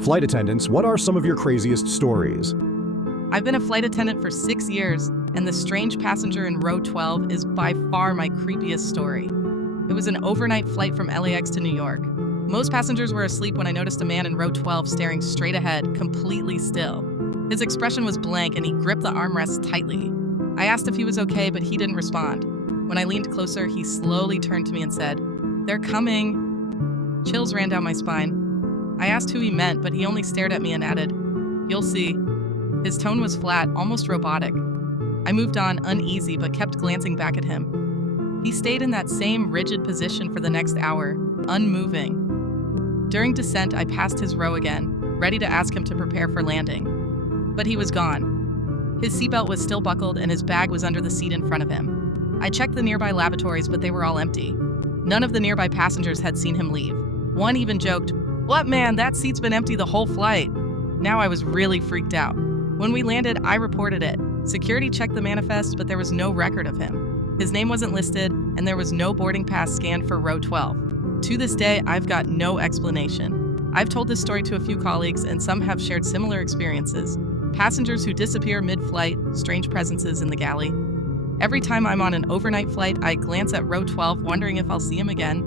Flight attendants, what are some of your craziest stories? I've been a flight attendant for 6 years, and the strange passenger in row 12 is by far my creepiest story. It was an overnight flight from LAX to New York. Most passengers were asleep when I noticed a man in row 12 staring straight ahead, completely still. His expression was blank and he gripped the armrests tightly. I asked if he was okay, but he didn't respond. When I leaned closer, he slowly turned to me and said, "They're coming." Chills ran down my spine. I asked who he meant, but he only stared at me and added, "You'll see." His tone was flat, almost robotic. I moved on, uneasy, but kept glancing back at him. He stayed in that same rigid position for the next hour, unmoving. During descent, I passed his row again, ready to ask him to prepare for landing. But he was gone. His seatbelt was still buckled and his bag was under the seat in front of him. I checked the nearby lavatories, but they were all empty. None of the nearby passengers had seen him leave. One even joked, "What man, that seat's been empty the whole flight." Now I was really freaked out. When we landed, I reported it. Security checked the manifest, but there was no record of him. His name wasn't listed, and there was no boarding pass scanned for row 12. To this day, I've got no explanation. I've told this story to a few colleagues, and some have shared similar experiences. Passengers who disappear mid-flight, strange presences in the galley. Every time I'm on an overnight flight, I glance at row 12, wondering if I'll see him again.